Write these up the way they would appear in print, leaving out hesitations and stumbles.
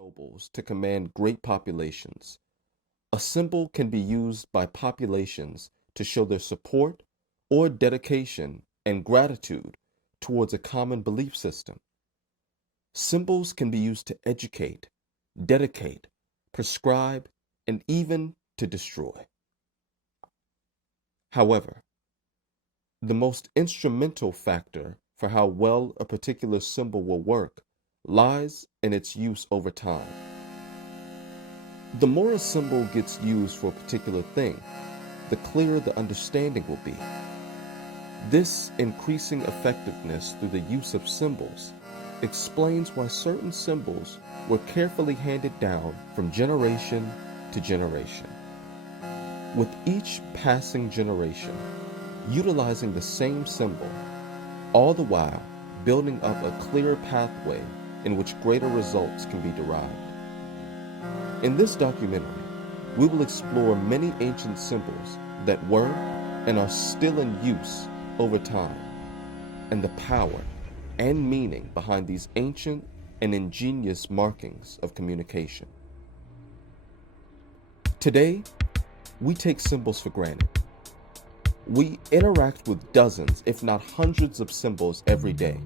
nobles to command great populations. A symbol can be used by populations to show their support or dedication and gratitude towards a common belief system. Symbols can be used to educate, dedicate, prescribe, and even to destroy. However, the most instrumental factor for how well a particular symbol will work lies in its use over time. The more a symbol gets used for a particular thing, the clearer the understanding will be. This increasing effectiveness through the use of symbols explains why certain symbols were carefully handed down from generation to generation. With each passing generation utilizing the same symbol, all the while building up a clear pathway in which greater results can be derived. In this documentary, we will explore many ancient symbols that were and are still in use over time, and the power and meaning behind these ancient and ingenious markings of communication. Today, we take symbols for granted. We interact with dozens, if not hundreds of symbols every day,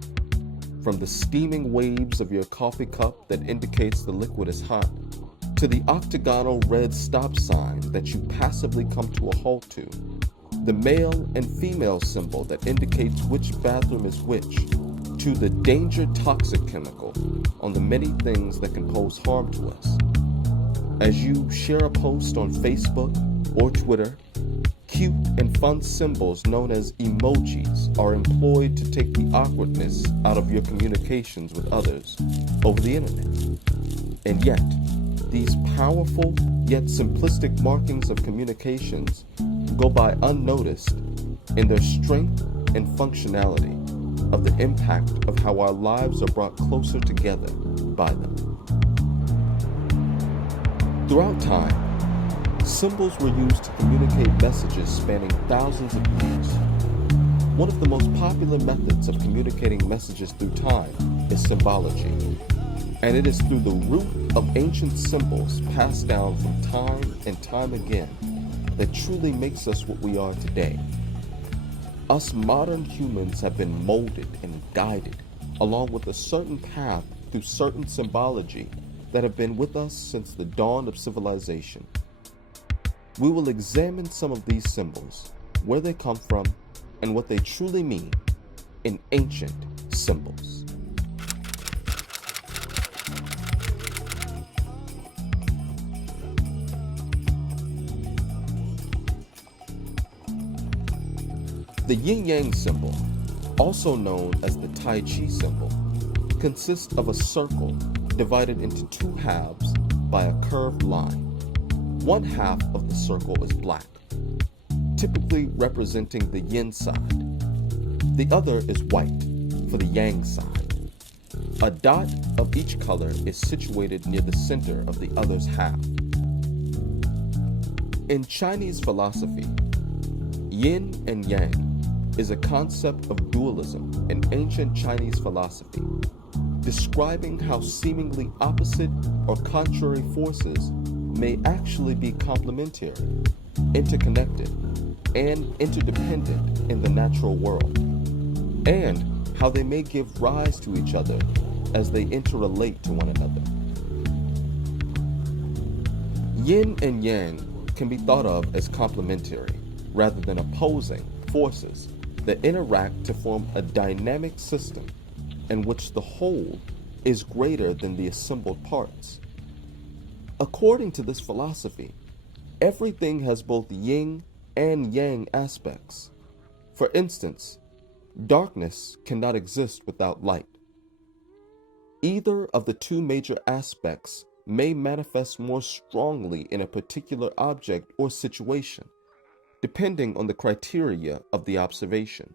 from the steaming waves of your coffee cup that indicates the liquid is hot, to the octagonal red stop sign that you passively come to a halt to, the male and female symbol that indicates which bathroom is which, to the danger toxic chemical on the many things that can pose harm to us. As you share a post on Facebook or Twitter, cute and fun symbols known as emojis are employed to take the awkwardness out of your communications with others over the internet. And yet, these powerful yet simplistic markings of communications go by unnoticed in their strength and functionality of the impact of how our lives are brought closer together by them. Throughout time, symbols were used to communicate messages spanning thousands of years. One of the most popular methods of communicating messages through time is symbology, and it is through the root of ancient symbols passed down from time and time again that truly makes us what we are today. Us modern humans have been molded and guided along with a certain path through certain symbology that have been with us since the dawn of civilization. We will examine some of these symbols, where they come from, and what they truly mean in ancient symbols. The yin-yang symbol, also known as the Tai Chi symbol, consists of a circle divided into two halves by a curved line. One half of the circle is black, typically representing the yin side. The other is white for the yang side. A dot of each color is situated near the center of the other's half. In Chinese philosophy, yin and yang is a concept of dualism in ancient Chinese philosophy, describing how seemingly opposite or contrary forces may actually be complementary, interconnected, and interdependent in the natural world, and how they may give rise to each other as they interrelate to one another. Yin and yang can be thought of as complementary rather than opposing forces that interact to form a dynamic system in which the whole is greater than the assembled parts. According to this philosophy, everything has both yin and yang aspects. For instance, darkness cannot exist without light. Either of the two major aspects may manifest more strongly in a particular object or situation, depending on the criteria of the observation.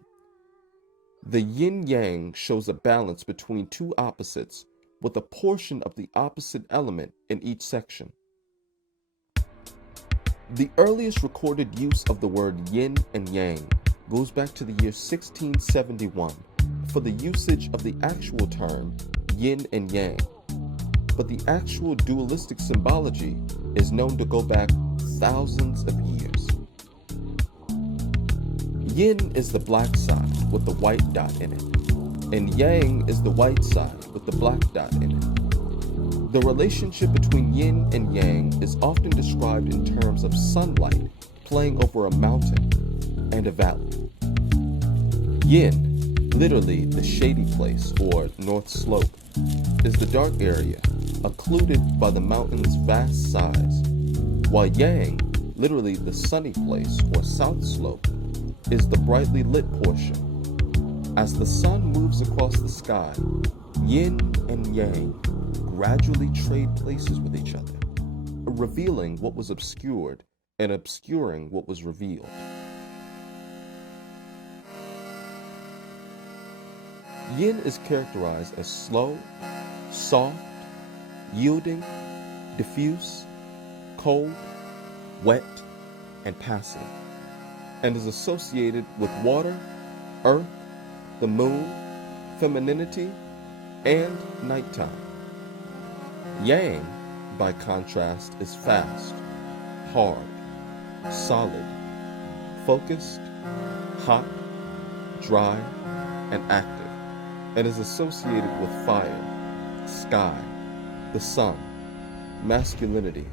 The yin-yang shows a balance between two opposites with a portion of the opposite element in each section. The earliest recorded use of the word yin and yang goes back to the year 1671 for the usage of the actual term yin and yang. but the actual dualistic symbology is known to go back thousands of years. Yin is the black side with the white dot in it, and Yang is the white side with the black dot in it. The relationship between Yin and Yang is often described in terms of sunlight playing over a mountain and a valley. Yin, literally the shady place or north slope, is the dark area, occluded by the mountain's vast size, while Yang, literally the sunny place or south slope, is the brightly lit portion. As the sun moves across the sky, Yin and Yang gradually trade places with each other, revealing what was obscured and obscuring what was revealed. Yin is characterized as slow, soft, yielding, diffuse, cold, wet, and passive, and is associated with water, earth, the moon, femininity, and nighttime. Yang, by contrast, is fast, hard, solid, focused, hot, dry, and active, and is associated with fire, sky, the sun, masculinity,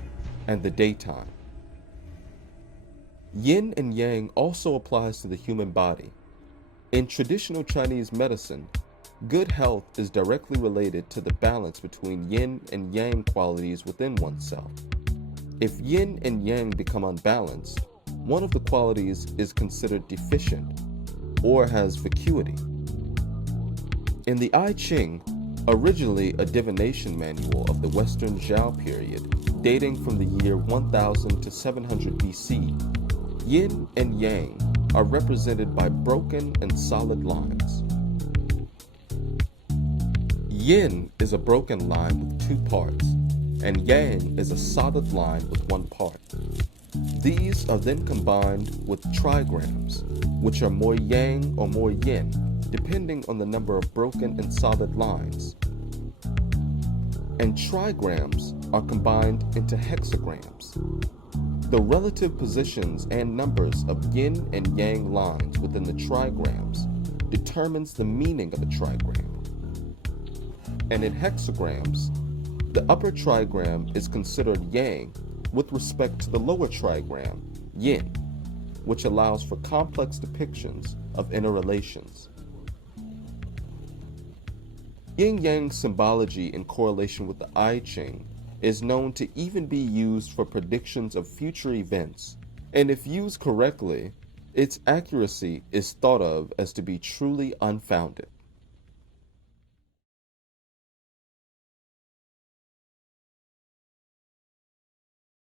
and the daytime. Yin and Yang also applies to the human body. In traditional Chinese medicine, good health is directly related to the balance between yin and yang qualities within oneself. If yin and yang become unbalanced, one of the qualities is considered deficient or has vacuity. In the I Ching, originally a divination manual of the Western Zhao period, dating from the year 1000 to 700 BC, yin and yang are represented by broken and solid lines. Yin is a broken line with two parts, and yang is a solid line with one part. These are then combined with trigrams, which are more yang or more yin, depending on the number of broken and solid lines. And trigrams are combined into hexagrams. The relative positions and numbers of yin and yang lines within the trigrams determines the meaning of a trigram. And in hexagrams, the upper trigram is considered yang with respect to the lower trigram, yin, which allows for complex depictions of interrelations. Yin-yang symbology in correlation with the I Ching is known to even be used for predictions of future events, and if used correctly, its accuracy is thought of as to be truly unfounded.